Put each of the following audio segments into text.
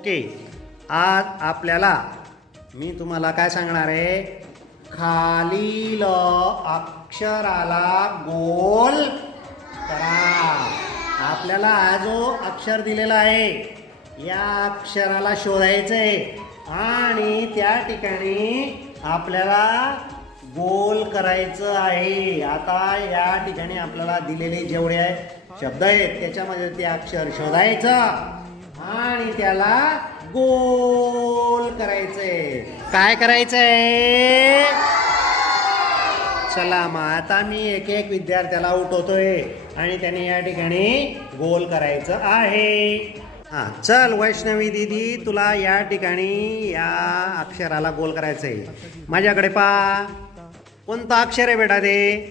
Okay. आज आपल्याला मी तुम्हाला काय सांगणार आहे? खालील अक्षराला गोल करा. आपल्याला हा जो अक्षर दिलेला आहे या अक्षराला शोधायचं आहे आणि त्या ठिकाणी आपल्याला गोल करायचं आहे. आता या ठिकाणी आपल्याला दिलेले जेवढे शब्द आहेत त्याच्यामध्ये ते अक्षर शोधायचं. आणि त्याला गोल करायचंय. काय करायचंय? चला मग आता मी एक एक विद्यार्थ्याला उठवतोय आणि त्याने या ठिकाणी गोल करायचं आहे. हा चल वैष्णवी दिदी तुला या ठिकाणी या अक्षराला गोल करायचंय. माझ्याकडे पा. कोणतं अक्षर आहे बेटा ते?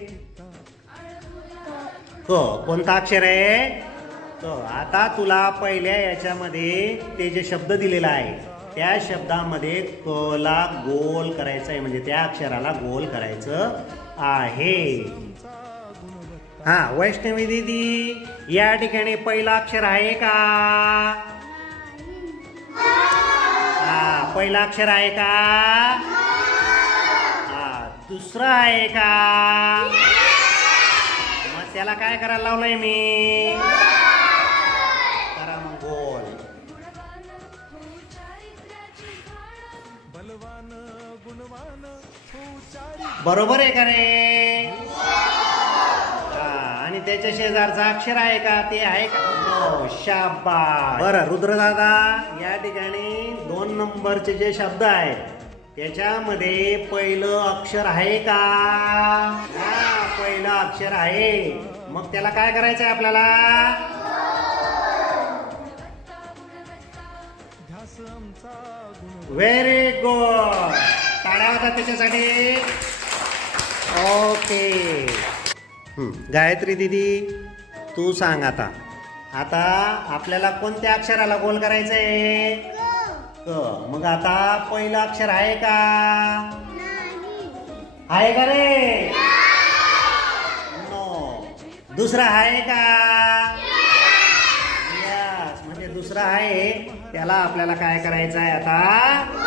हो कोणता अक्षर आहे? आता तुला पहिल्या याच्यामध्ये ते जे शब्द दिलेला आहे त्या शब्दामध्ये क ला गोल करायचं आहे म्हणजे त्या अक्षराला गोल करायचं आहे. हा वैष्णवी दिदी या ठिकाणी पहिला अक्षर आहे का? हा पहिला अक्षर आहे का? हा दुसरं आहे का? मग त्याला काय करायला लावलंय मी? बरोबर आहे का रे? आणि त्याच्या शेजारचा अक्षर आहे का? ते आहे का? शाबा शाबास. बरं रुद्रदादा या ठिकाणी दोन नंबरचे जे शब्द आहेत त्याच्यामध्ये पहिलं अक्षर आहे का? हा पहिलं अक्षर आहे. मग त्याला काय करायचं आहे आपल्याला? व्हेरी गुड होता त्याच्यासाठी. ओके. गायत्री दिदी तू सांग आता. आता आपल्याला कोणत्या अक्षराला गोल करायचं आहे क मग आता पहिलं अक्षर आहे का? आहे का रे? नो. दुसरं आहे का? यस म्हणजे दुसरं आहे. त्याला आपल्याला काय करायचं आहे आता?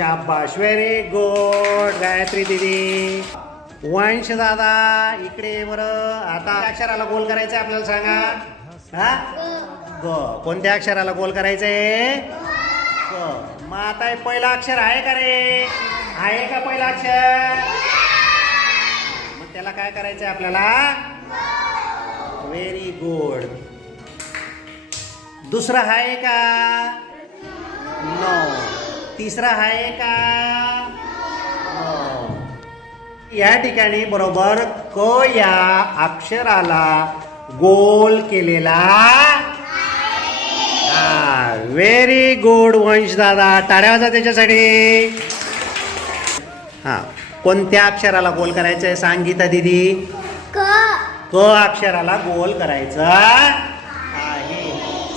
शाबाश व्हेरी गुड गायत्री दिदी. वंश दादा इकडे बरं. आता अक्षराला गोल करायचं आहे आपल्याला सांगा. हा? ग. कोणत्या अक्षराला गोल करायचंय? ग. मग आता पहिलं अक्षर आहे का रे? आहे का पहिलं अक्षर? मग त्याला काय करायचंय आपल्याला? व्हेरी गुड दुसरं आहे का? नो तिसरा आहे का? No. या ठिकाणी बरोबर क या अक्षराला गोल केलेला व्हेरी गुड वंश दादा. टाळ्या वाजा त्याच्यासाठी. हा कोणत्या अक्षराला गोल करायचं आहे सांगिता दिदी क अक्षराला गोल करायचं आहे.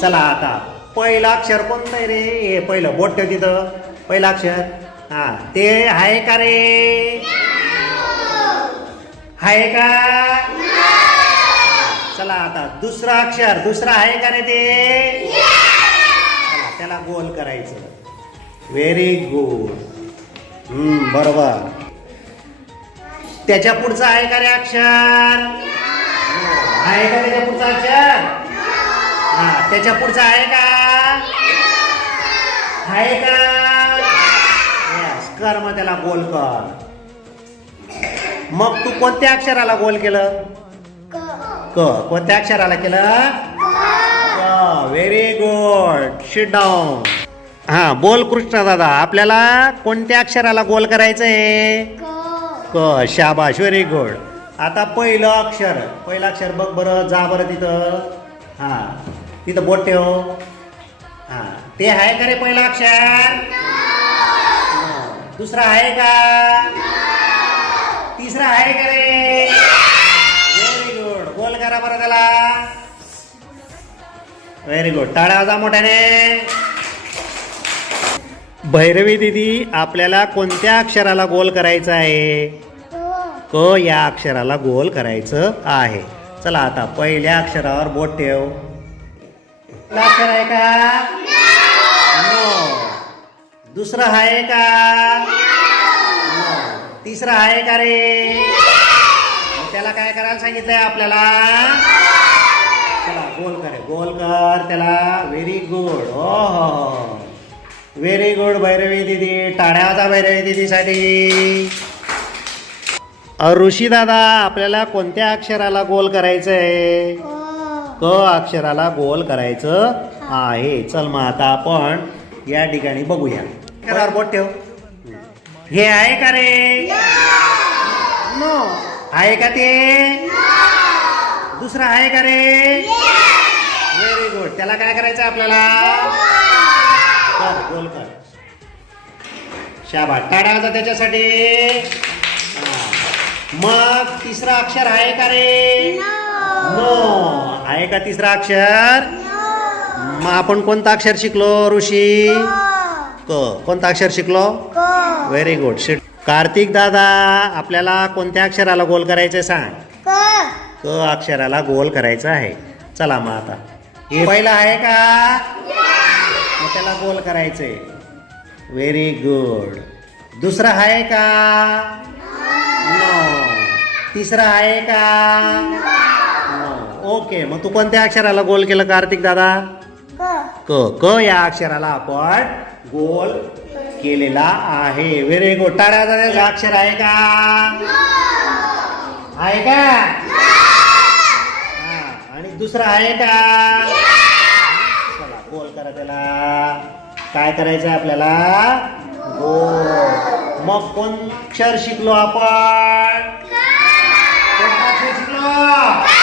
चला आता. पहिलं अक्षर कोणतं आहे रे? हे पहिलं बोट ठेव तिथं. पहिलं अक्षर. हा ते आहे का रे? आहे का? चला आता दुसरं अक्षर. दुसरं आहे का रे ते? चला त्याला गोल करायचं. व्हेरी गुड हम्म बरोबर. त्याच्या पुढचं आहे का रे अक्षर? आहे का त्याच्या पुढचं अक्षर? हा त्याच्या पुढचं आहे का आहे का Yes, कर मग त्याला गोल कर. मग तू कोणत्या अक्षराला गोल केलं? क. कोणत्या अक्षराला केलं? व्हेरी गुड शिट डाऊन हा बोल कृष्ण दादा आपल्याला कोणत्या अक्षराला गोल करायचंय क. शाबाश व्हेरी गुड आता पहिलं अक्षर पहिलं अक्षर बघ बरं जा बरं तिथं. हा तिथं बोट ठेव. हा ते आहे का रे पहिलं अक्षर? दुसरं आहे का? तिसरं आहे का रे? व्हेरी गुड गोल करा बरं त्याला. व्हेरी गुड टाळ्या वाजा मोठ्याने. भैरवी दिदी आपल्याला कोणत्या अक्षराला गोल करायचं आहे? क या अक्षराला गोल करायचं आहे. चला आता पहिल्या अक्षरावर बोट ठेव. अक्षर आहे का? नो दुसरं आहे का? तिसरं आहे का रे? त्याला काय करायला सांगितलंय आपल्याला? चला गोल करे गोल कर त्याला. व्हेरी गुड हो हो व्हेरी गुड भैरवी दिदी. टाळ्याचा भैरवी दिदीसाठी. ऋषी दादा आपल्याला कोणत्या अक्षराला गोल करायचं आहे क अक्षराला गोल करायचं आहे. चल मग आता आपण या ठिकाणी बघूया. अक्षरावर बोट ठेव. हे आहे का रे? नो. आहे का ते? दुसरं आहे का रे? व्हेरी गुड त्याला काय करायचं आपल्याला? कर गोल कर. शाबा टाळा त्याच्यासाठी. मग तिसरं अक्षर आहे का रे? नो. आहे का तिसरं अक्षर? मग आपण कोणतं अक्षर शिकलो ऋषी? क. कोणतं अक्षर शिकलो? Very good shit. कार्तिक दादा आपल्याला कोणत्या अक्षराला गोल करायचं आहे सांग? क. अक्षराला गोल करायचं आहे. चला मग आता. हे पहिलं आहे का? मग त्याला गोल करायचंय. व्हेरी गुड दुसरं आहे का? नो तिसरं आहे का? नो ओके मग तू कोणत्या अक्षराला गोल केलं कार्तिक दादा? क. क या अक्षराला आपण गोल केलेला आहे. व्हेरी गुड टाळ्या अक्षर आहे का? आहे का? हा, आणि दुसरं आहे का? चला गोल करा त्याला. काय करायचं आपल्याला? गोल. मग कोण अक्षर शिकलो आपण? कोणता अक्षर शिकलो?